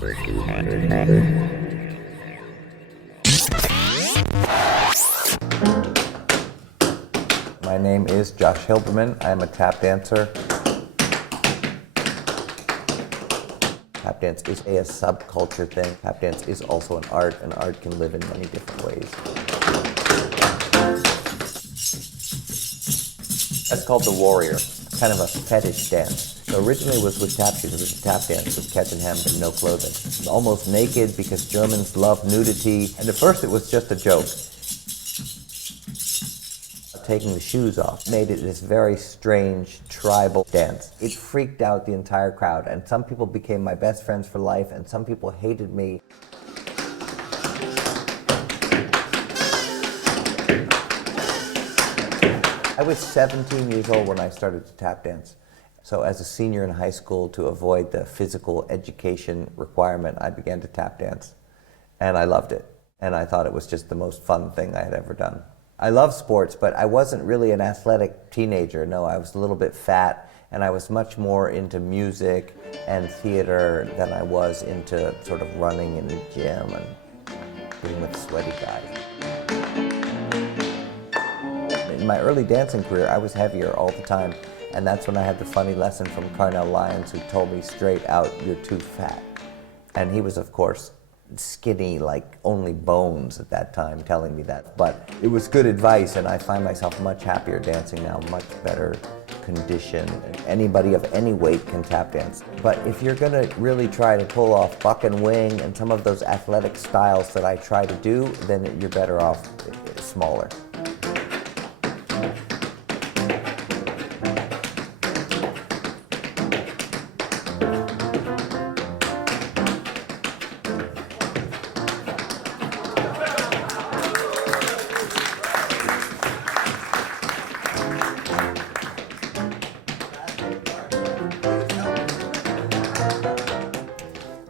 My name is Josh Hilberman. I am a tap dancer. Tap dance is a subculture thing. Tap dance is also an art, and art can live in many different ways. That's called the warrior, kind of a fetish dance. So originally it was with tap shoes, it was a tap dance with Kettenhemd and no clothing. It was almost naked because Germans love nudity, and at first it was just a joke. Taking the shoes off made it this very strange tribal dance. It freaked out the entire crowd, and some people became my best friends for life, and some people hated me. I was 17 years old when I started to tap dance. So as a senior in high school, to avoid the physical education requirement, I began to tap dance. And I loved it. And I thought it was just the most fun thing I had ever done. I love sports, but I wasn't really an athletic teenager. No, I was a little bit fat, and I was much more into music and theater than I was into sort of running in the gym and being with sweaty guys. In my early dancing career, I was heavier all the time, and that's when I had the funny lesson from Carson Lyons, who told me straight out, "You're too fat." And he was, of course, skinny, like only bones at that time, telling me that. But it was good advice, and I find myself much happier dancing now, much better condition. Anybody of any weight can tap dance. But if you're gonna really try to pull off buck and wing and some of those athletic styles that I try to do, then you're better off smaller.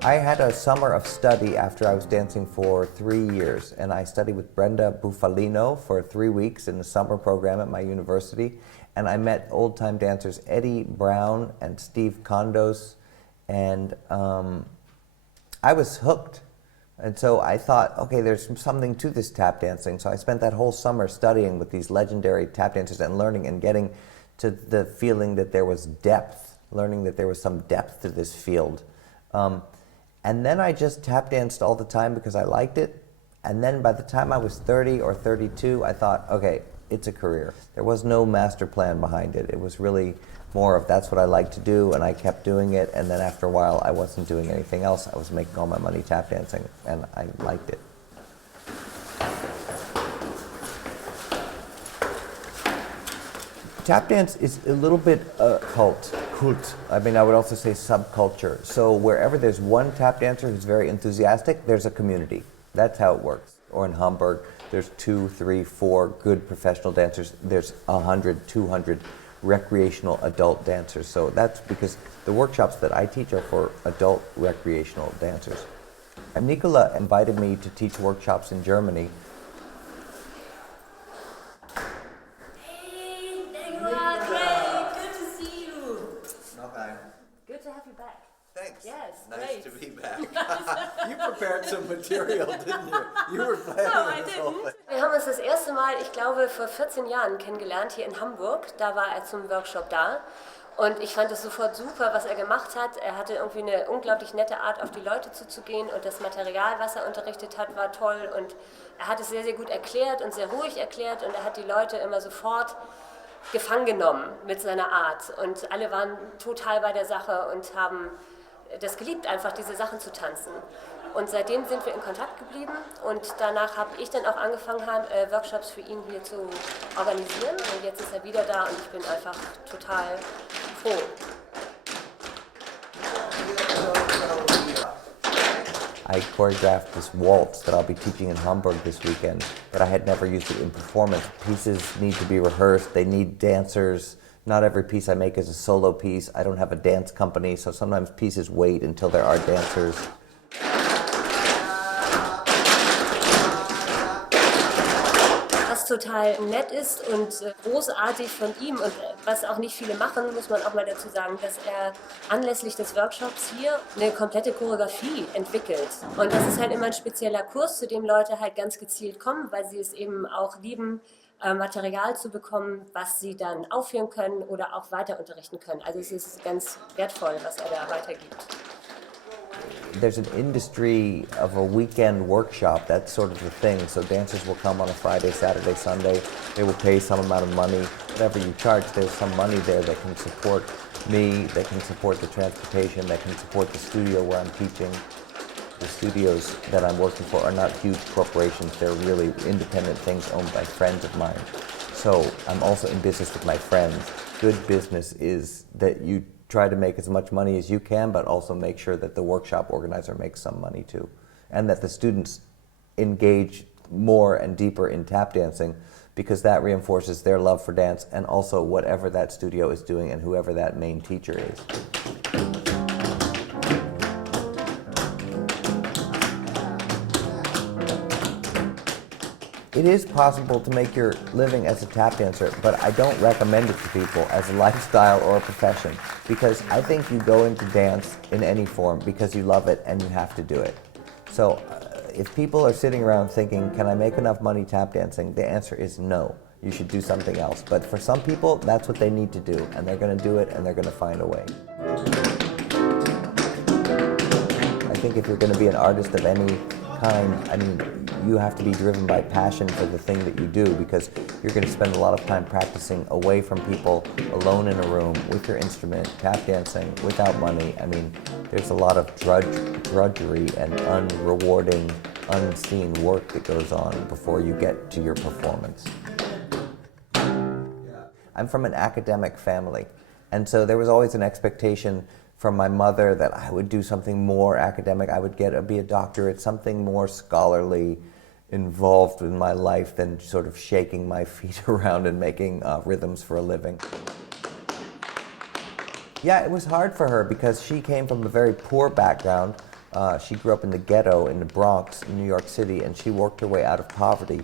I had a summer of study after I was dancing for 3 years, and I studied with Brenda Bufalino for 3 weeks in the summer program at my university, and I met old-time dancers Eddie Brown and Steve Condos, and I was hooked. And so I thought, okay, there's something to this tap dancing, so I spent that whole summer studying with these legendary tap dancers and learning and getting to the feeling that there was depth, learning that there was some depth to this field. And then I just tap danced all the time because I liked it. And then by the time I was 30 or 32, I thought, okay, it's a career. There was no master plan behind it. It was really more of that's what I like to do, and I kept doing it. And then after a while, I wasn't doing anything else. I was making all my money tap dancing, and I liked it. Tap dance is a little bit a cult. I mean, I would also say subculture. So wherever there's one tap dancer who's very enthusiastic, there's a community. That's how it works. Or in Hamburg, there's 2, 3, 4 good professional dancers. There's 100, 200 recreational adult dancers. So that's because the workshops that I teach are for adult recreational dancers. And Nicola invited me to teach workshops in Germany. Thanks. Yes, nice great. to be back. You prepared some material, didn't you? You were planning No, I this whole thing. Wir haben uns das erste Mal, ich glaube, vor 14 Jahren kennengelernt hier in Hamburg. Da war er zum Workshop da. Und ich fand es sofort super, was er gemacht hat. Er hatte irgendwie eine unglaublich nette Art, auf die Leute zuzugehen. Und das Material, was er unterrichtet hat, war toll. Und er hat es sehr, sehr gut erklärt und sehr ruhig erklärt. Und er hat die Leute immer sofort gefangen genommen mit seiner Art. Und alle waren total bei der Sache und haben das geliebt, einfach diese Sachen zu tanzen. Und seitdem sind wir in Kontakt geblieben und danach habe ich dann auch angefangen, Workshops für ihn hier zu organisieren. Und jetzt ist er wieder da und ich bin einfach total froh. I choreographed this waltz that I'll be teaching in Hamburg this weekend, but I had never used it in performance. Pieces need to be rehearsed, they need dancers. Not every piece I make is a solo piece. I don't have a dance company, so sometimes pieces wait until there are dancers. total nett ist und großartig von ihm und was auch nicht viele machen, muss man auch mal dazu sagen, dass er anlässlich des Workshops hier eine komplette Choreografie entwickelt. Und das ist halt immer ein spezieller Kurs, zu dem Leute halt ganz gezielt kommen, weil sie es eben auch lieben, Material zu bekommen, was sie dann aufführen können oder auch weiter unterrichten können. Also es ist ganz wertvoll, was er da weitergibt. There's an industry of a weekend workshop, that's sort of the thing. So dancers will come on a Friday, Saturday, Sunday, they will pay some amount of money. Whatever you charge, there's some money there that can support me, that can support the transportation, that can support the studio where I'm teaching. The studios that I'm working for are not huge corporations, they're really independent things owned by friends of mine. So I'm also in business with my friends. Good business is that you try to make as much money as you can, but also make sure that the workshop organizer makes some money too. And that the students engage more and deeper in tap dancing, because that reinforces their love for dance and also whatever that studio is doing and whoever that main teacher is. It is possible to make your living as a tap dancer, but I don't recommend it to people as a lifestyle or a profession, because I think you go into dance in any form because you love it and you have to do it. So if people are sitting around thinking, can I make enough money tap dancing? The answer is no. You should do something else. But for some people, that's what they need to do, and they're going to do it and they're going to find a way. I think if you're going to be an artist of any kind, I mean, you have to be driven by passion for the thing that you do, because you're going to spend a lot of time practicing away from people, alone in a room, with your instrument, tap dancing, without money. I mean, there's a lot of drudgery and unrewarding, unseen work that goes on before you get to your performance. I'm from an academic family, and so there was always an expectation from my mother that I would do something more academic. I would be a doctorate, something more scholarly involved in my life than sort of shaking my feet around and making rhythms for a living. Yeah, it was hard for her because she came from a very poor background. She grew up in the ghetto in the Bronx, in New York City, and she worked her way out of poverty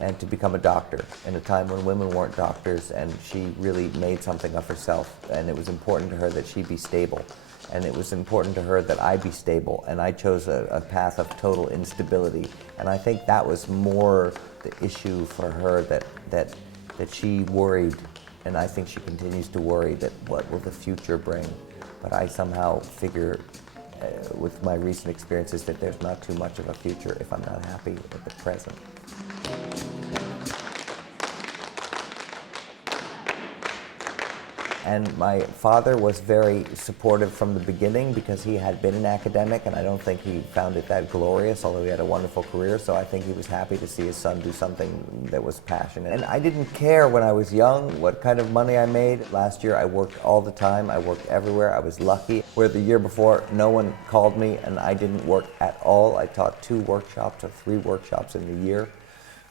and to become a doctor in a time when women weren't doctors, and she really made something of herself, and it was important to her that she be stable, and it was important to her that I be stable, and I chose a path of total instability, and I think that was more the issue for her, that she worried, and I think she continues to worry, that what will the future bring. But I somehow figure with my recent experiences that there's not too much of a future if I'm not happy with the present. And my father was very supportive from the beginning because he had been an academic, and I don't think he found it that glorious, although he had a wonderful career, so I think he was happy to see his son do something that was passionate. And I didn't care when I was young what kind of money I made. Last year I worked all the time, I worked everywhere, I was lucky. Where the year before no one called me and I didn't work at all. I taught 2 workshops or 3 workshops in the year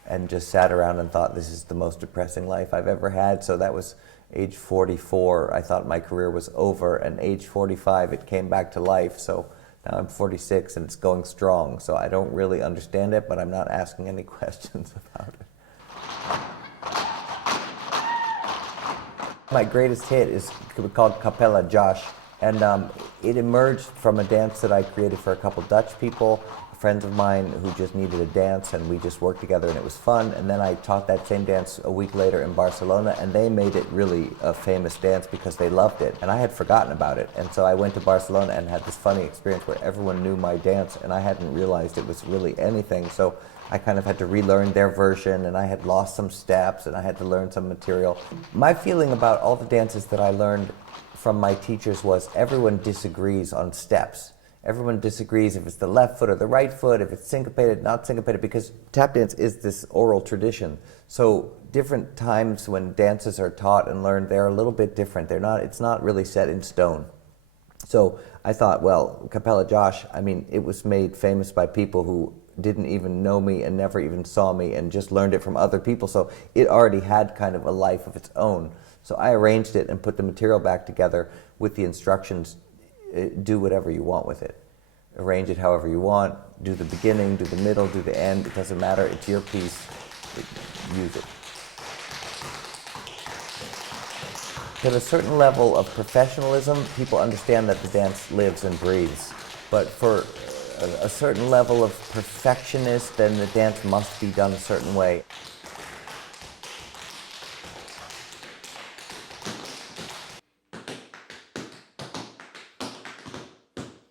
and just sat around and thought this is the most depressing life I've ever had. So that was age 44, I thought my career was over, and age 45 it came back to life, so now I'm 46 and it's going strong, so I don't really understand it, but I'm not asking any questions about it. My greatest hit is called Cappella Josh, and it emerged from a dance that I created for a couple Dutch people, friends of mine who just needed a dance, and we just worked together and it was fun. And then I taught that same dance a week later in Barcelona, and they made it really a famous dance because they loved it, and I had forgotten about it. And so I went to Barcelona and had this funny experience where everyone knew my dance and I hadn't realized it was really anything. So I kind of had to relearn their version, and I had lost some steps and I had to learn some material. My feeling about all the dances that I learned from my teachers was everyone disagrees on steps. Everyone disagrees if it's the left foot or the right foot, if it's syncopated, not syncopated, because tap dance is this oral tradition. So different times when dances are taught and learned, they're a little bit different. It's not really set in stone. So I thought, well, Cappella Josh, I mean, it was made famous by people who didn't even know me and never even saw me and just learned it from other people. So it already had kind of a life of its own. So I arranged it and put the material back together with the instructions. Do whatever you want with it. Arrange it however you want. Do the beginning, do the middle, do the end. It doesn't matter. It's your piece. Use it. At a certain level of professionalism, people understand that the dance lives and breathes. But for a certain level of perfectionist, then the dance must be done a certain way.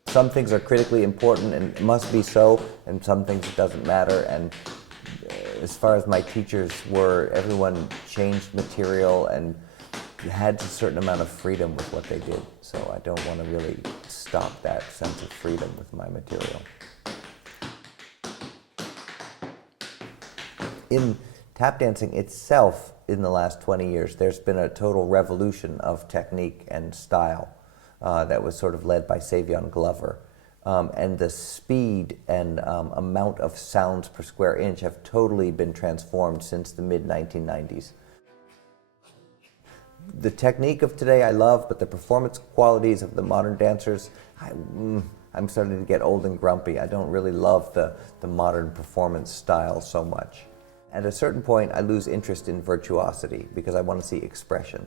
Some things are critically important and must be so, and some things it doesn't matter. And as far as my teachers were, everyone changed material and had a certain amount of freedom with what they did. So I don't want to really stop that sense of freedom with my material. In tap dancing itself, in the last 20 years, there's been a total revolution of technique and style that was sort of led by Savion Glover. And the speed and amount of sounds per square inch have totally been transformed since the mid-1990s. The technique of today I love, but the performance qualities of the modern dancers, I'm starting to get old and grumpy. I don't really love the modern performance style so much. At a certain point, I lose interest in virtuosity because I want to see expression.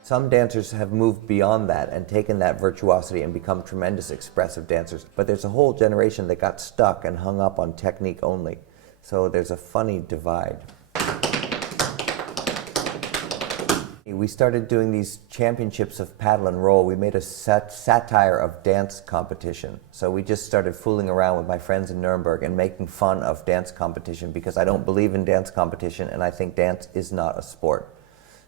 Some dancers have moved beyond that and taken that virtuosity and become tremendous expressive dancers, but there's a whole generation that got stuck and hung up on technique only. So there's a funny divide. We started doing these championships of paddle and roll. We made a satire of dance competition. So we just started fooling around with my friends in Nuremberg and making fun of dance competition because I don't believe in dance competition and I think dance is not a sport.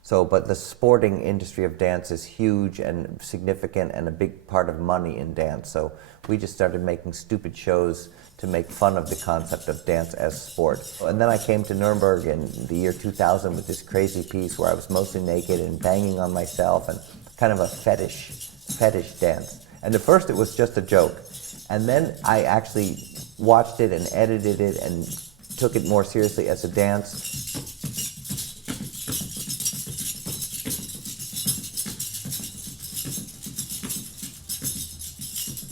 So, but the sporting industry of dance is huge and significant and a big part of money in dance. So we just started making stupid shows to make fun of the concept of dance as sport. And then I came to Nuremberg in the year 2000 with this crazy piece where I was mostly naked and banging on myself and kind of a fetish dance. And at first it was just a joke. And then I actually watched it and edited it and took it more seriously as a dance.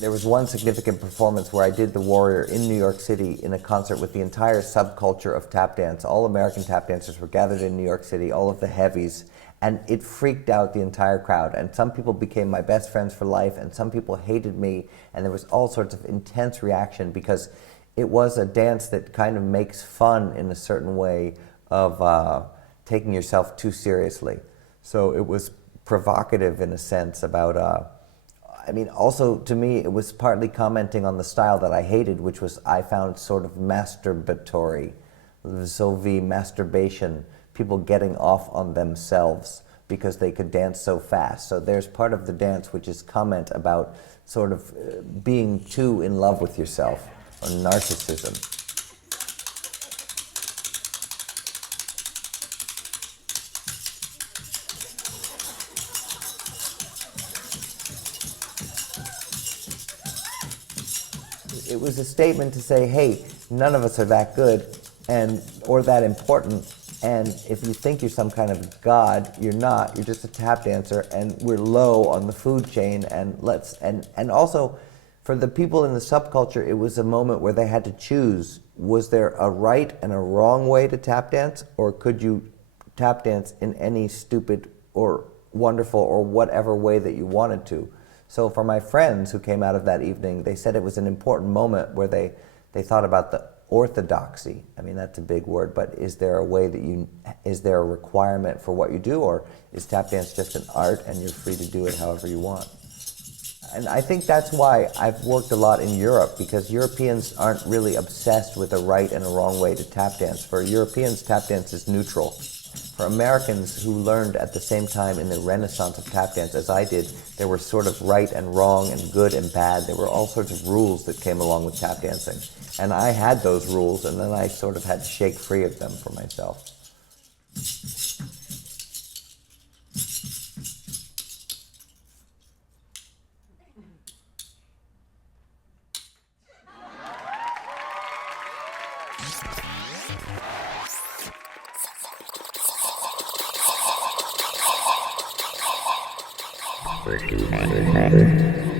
There was one significant performance where I did The Warrior in New York City in a concert with the entire subculture of tap dance. All American tap dancers were gathered in New York City, all of the heavies, and it freaked out the entire crowd. And some people became my best friends for life, and some people hated me, and there was all sorts of intense reaction because it was a dance that kind of makes fun in a certain way of taking yourself too seriously. So it was provocative in a sense about I mean, also, to me, it was partly commenting on the style that I hated, which was, I found sort of masturbatory, so masturbation, people getting off on themselves because they could dance so fast. So there's part of the dance which is comment about sort of being too in love with yourself, or narcissism. It was a statement to say, hey, none of us are that good or that important, and if you think you're some kind of god, you're not. You're just a tap dancer, and we're low on the food chain, and also, for the people in the subculture, it was a moment where they had to choose, was there a right and a wrong way to tap dance, or could you tap dance in any stupid or wonderful or whatever way that you wanted to? So for my friends who came out of that evening, they said it was an important moment where they thought about the orthodoxy. I mean, that's a big word, but is there a way that is there a requirement for what you do, or is tap dance just an art and you're free to do it however you want? And I think that's why I've worked a lot in Europe, because Europeans aren't really obsessed with a right and a wrong way to tap dance. For Europeans, tap dance is neutral. For Americans who learned at the same time in the renaissance of tap dance as I did, there were sort of right and wrong and good and bad. There were all sorts of rules that came along with tap dancing. And I had those rules, and then I sort of had to shake free of them for myself. Thank you.